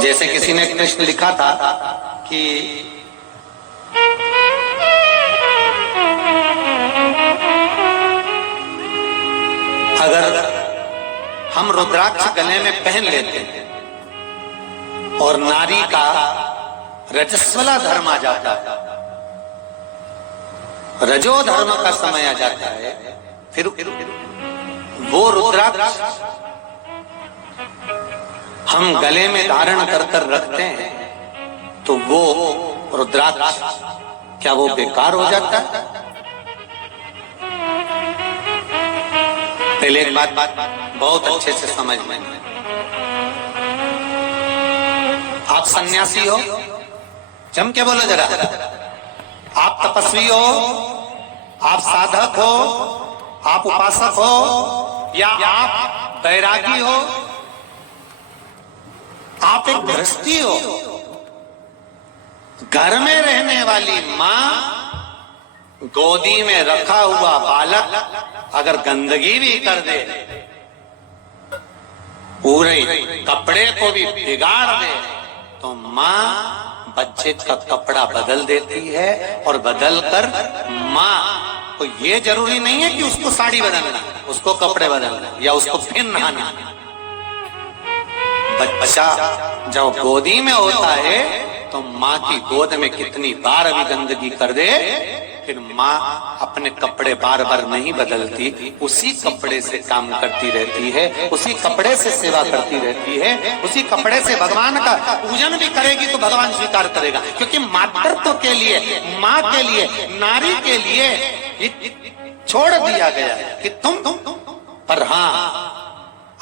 जैसे किसी ने एक प्रश्न लिखा था कि अगर हम रुद्राक्ष गले में पहन लेते हैं और नारी का रजस्वला धर्म आ जाता है, रजो धर्म का समय आ जाता है, फिर वो रुद्राक्ष हम गले में धारण कर कर रखते हैं तो वो रुद्राक्ष क्या वो बेकार हो जाता है? पहले एक बात बहुत अच्छे से समझ में, आप सन्यासी हो, जम के बोलो जरा, आप तपस्वी हो, आप साधक हो, आप उपासक हो, या आप बैरागी हो, आप एक गृहस्थी हो, घर में रहने वाली मां गोदी में रखा हुआ बालक अगर गंदगी भी कर दे, पूरे कपड़े को भी बिगाड़ दे, तो मां बच्चे का कपड़ा बदल देती है और बदल कर मां को ये जरूरी नहीं है कि उसको साड़ी बदलना, उसको कपड़े बदलना या उसको फिर नहाना। बच्चा जब गोदी में होता है तो माँ की गोद में कितनी बार भी गंदगी कर दे, फिर माँ अपने कपड़े बार बार नहीं बदलती, उसी कपड़े से काम करती रहती है, उसी कपड़े से सेवा करती रहती है, उसी कपड़े से भगवान का पूजन भी करेगी तो भगवान स्वीकार करेगा। क्योंकि मातृत्व के लिए, माँ के लिए, नारी के लिए छोड़ दिया गया है कि तुम पर हाँ,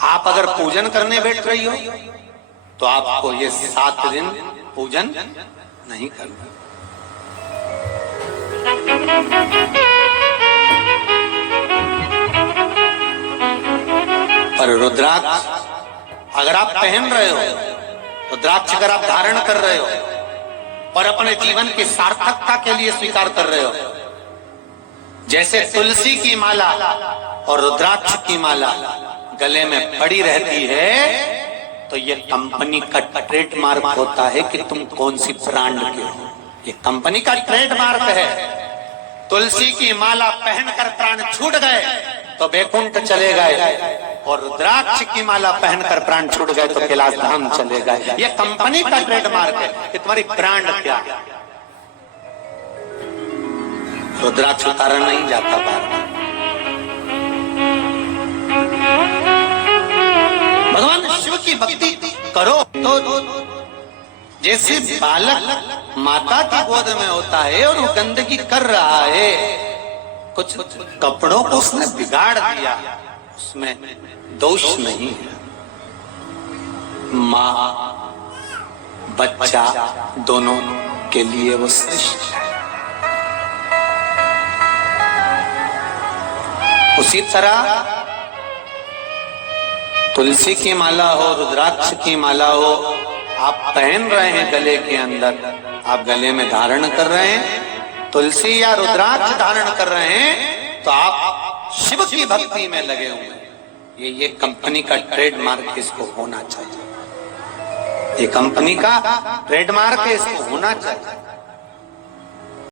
आप अगर पूजन करने बैठ रही हो तो आपको ये 7 दिन पूजन नहीं करना। पर रुद्राक्ष अगर आप पहन रहे हो, रुद्राक्ष अगर आप धारण कर रहे हो और अपने जीवन की सार्थकता के लिए स्वीकार कर रहे हो, जैसे तुलसी की माला और रुद्राक्ष की माला गले में पड़ी रहती है, तो ये कंपनी का ट्रेडमार्क होता है कि तुम कौन सी ब्रांड के हो। ये कंपनी का ट्रेडमार्क है। तुलसी की माला पहनकर प्राण छूट गए तो बैकुंठ चले गए, और रुद्राक्ष की माला पहनकर प्राण छूट गए तो कैलाश धाम चले गए। ये कंपनी का ट्रेडमार्क है कि तुम्हारी ब्रांड क्या है। रुद्राक्ष उतारा नहीं जाता बार बार। भगवान शिव की भक्ति करो तो जैसे बालक माता की गोद में होता है और वो गंदगी कर रहा है, कुछ कपड़ों को उसने बिगाड़ दिया, उसमें दोष नहीं है। माँ बच्चा दोनों के लिए वो श्रेष्ठ है। उसी तरह तुलसी की माला हो, रुद्राक्ष की माला हो, आप पहन रहे हैं गले के अंदर, आप गले में धारण कर रहे हैं, तुलसी या रुद्राक्ष धारण कर रहे हैं, तो आप शिव की भक्ति में लगे हुए हैं। ये कंपनी का ट्रेडमार्क इसको होना चाहिए। ये कंपनी का ट्रेडमार्क है, इसको होना चाहिए।